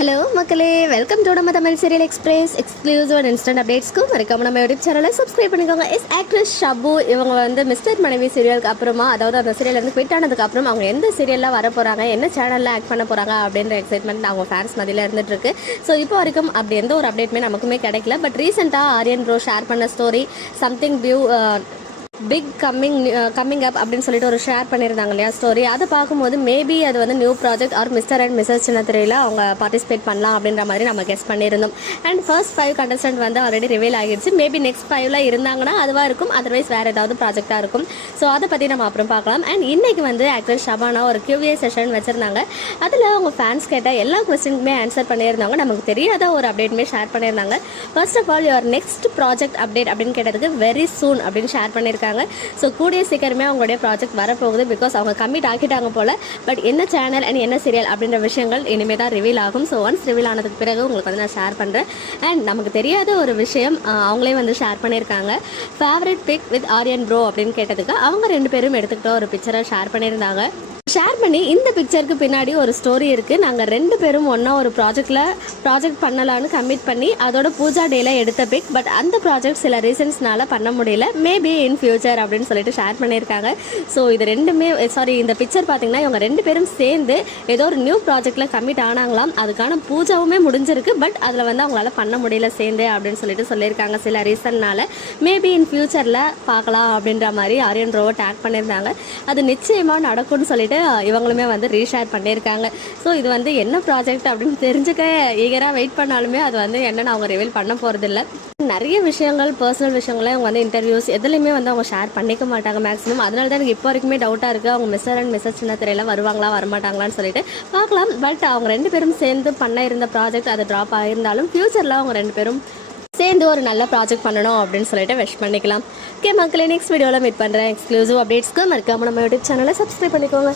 Hello மக்களே, welcome to நம்ம Tamil serial express exclusive and instant அப்டேட்ஸ்க்கு மறக்காம நம்ம யூடியூப் சேனலை சப்ஸ்கிரைப் பண்ணிக்கோங்க. ஆக்ட்ரஸ் ஷபு இவங்க வந்து மிஸ்டர் மனைவி சீரியலுக்கு அப்புறமா, அதாவது அந்த சீரியல் குவிட் ஆனதுக்கு அப்புறம் அவங்க எந்த சீரியலில் வர போகிறாங்க, என்ன சேனலில் ஆக்ட் பண்ண போகிறாங்க அப்படின்ற எக்ஸைட்மெண்ட் அவங்க ஃபேன்ஸ் மதியில் இருந்துட்டு இருக்கு. ஸோ இப்போ வரைக்கும் அப்படி எந்த ஒரு அப்டேட்டுமே நமக்குமே கிடைக்கல. பட் ரீசெண்டாக ஆரியன் ப்ரோ ஷேர் பண்ண story something big coming up அப்படின்னு சொல்லிட்டு ஒரு ஷேர் பண்ணியிருந்தாங்க இல்லையா ஸ்டோரி. அதை பார்க்கும்போது மேபி அது வந்து new project or mister and missus சின்னத்திரையில் அவங்க பார்ட்டிசிபேட் பண்ணலாம் அப்படின்ற மாதிரி நம்ம கெஸ் பண்ணியிருந்தோம். அண்ட் ஃபர்ஸ்ட் 5 கண்டஸ்டன்ட் வந்து ஆல்ரெடி ரிவீல் ஆகிடுச்சு. மேபி நெக்ஸ்ட் 5ல் இருந்தாங்கன்னா அதுவாக இருக்கும், அதர்வைஸ் வேறு ஏதாவது ப்ராஜெக்டாக இருக்கும். ஸோ அதை பற்றி நம்ம அப்புறம் பார்க்கலாம். அண்ட் இன்றைக்கி வந்து ஆக்ட்ரஸ் ஷபானா ஒரு QA செஷன் வச்சுருந்தாங்க. அதில் அவங்க ஃபேன்ஸ் கேட்ட எல்லா கொஸ்டினுக்குமே ஆன்சர் பண்ணியிருந்தாங்க. நமக்கு தெரியாத ஒரு அப்டேட்டுமே ஷேர் பண்ணியிருந்தாங்க. First of all your next project update அப்படின்னு கேட்டதுக்கு வெரி சூன் அப்படின்னு ஷேர் பண்ணியிருக்காங்க. ஸோ கூடிய சீக்கிரமே அவங்களுடைய ப்ராஜெக்ட் வரப்போகுது. பிகாஸ் அவங்க கமிட் ஆக்கிட்டாங்க போல். பட் என்ன சேனல் அண்ட் என்ன சீரியல் அப்படின்ற விஷயங்கள் இனிமேல் தான் ரிவீல் ஆகும். ஸோ ஒன்ஸ் ரிவீல் ஆனதுக்கு பிறகு உங்களுக்கு வந்து நான் ஷேர் பண்ணுறேன். அண்ட் நமக்கு தெரியாத ஒரு விஷயம் அவங்களே வந்து ஷேர் பண்ணியிருக்காங்க. Favourite pick with Aryan bro அப்படின்னு கேட்டதுக்கு அவங்க 2 பேரும் எடுத்துக்கிட்ட ஒரு பிக்சரை ஷேர் பண்ணியிருந்தாங்க. ஷேர் பண்ணி இந்த பிக்சருக்கு பின்னாடி ஒரு ஸ்டோரி இருக்குது. நாங்கள் 2 பேரும் ஒன்றா ஒரு ப்ராஜெக்ட் பண்ணலான்னு கமிட் பண்ணி அதோட பூஜா டேல எடுத்த பிக். பட் அந்த ப்ராஜெக்ட் சில ரீசன்ஸ்னால பண்ண முடியல. மேபி இன் ஃபியூச்சர் அப்படின்னு சொல்லிட்டு ஷேர் பண்ணியிருக்காங்க. ஸோ இது ரெண்டுமே இந்த பிக்சர் பார்த்தீங்கன்னா இவங்க 2 பேரும் சேர்ந்து ஏதோ ஒரு நியூ ப்ராஜெக்டில் கமிட் ஆனாங்களாம். அதுக்கான பூஜாவுமே முடிஞ்சிருக்கு. பட் அதில் வந்து அவங்களால பண்ண முடியல சேர்ந்து அப்படின்னு சொல்லிட்டு சொல்லியிருக்காங்க சில ரீசன்னால. மேபி இன் ஃபியூச்சரில் பார்க்கலாம் அப்படின்ற மாதிரி ஆரியன் ப்ரோவை டேக் பண்ணியிருந்தாங்க. அது நிச்சயமாக நடக்கும்னு சொல்லிட்டு இவங்களுமே வந்து ரீஷேர் பண்ணியிருக்காங்க. ஸோ இது வந்து என்ன ப்ராஜெக்ட் அப்படின்னு தெரிஞ்சுக்க ஈகராக வெயிட் பண்ணாலுமே அது வந்து என்னென்னு அவங்க ரிவீல் பண்ண போகிறதில்ல. நிறைய விஷயங்கள், பர்சனல் விஷயங்களே அவங்க வந்து இன்டர்வியூஸ் எதுலையுமே வந்து அவங்க ஷேர் பண்ணிக்க மாட்டாங்க மேக்ஸிமம். அதனால தான் எனக்கு இப்போ வரைக்குமே டவுட்டாக இருக்குது, அவங்க மிஸ்டர் அண்ட் மிஸ்ஸஸ் சின்னத்திரையில் வருவாங்களா வரமாட்டாங்களான்னு சொல்லிட்டு பார்க்கலாம். பட் அவங்க 2 பேரும் சேர்ந்து பண்ண இருந்த ப்ராஜெக்ட் அது ட்ராப் ஆகியிருந்தாலும் ஃப்யூச்சரில் அவங்க 2 பேரும் சேர்ந்து ஒரு நல்ல ப்ராஜெக்ட் பண்ணணும் அப்படின்னு சொல்லிட்டு விஷ் பண்ணிக்கலாம். ஓகே மக்களே, நெக்ஸ்ட் வீடியோவில் மீட் பண்ணுறேன். எக்ஸ்க்ளூசிவ் அப்டேட்ஸ்க்கு மறக்காம நம்ம யூடியூப் சேனலை சப்ஸ்கிரைப் பண்ணிக்கோங்க.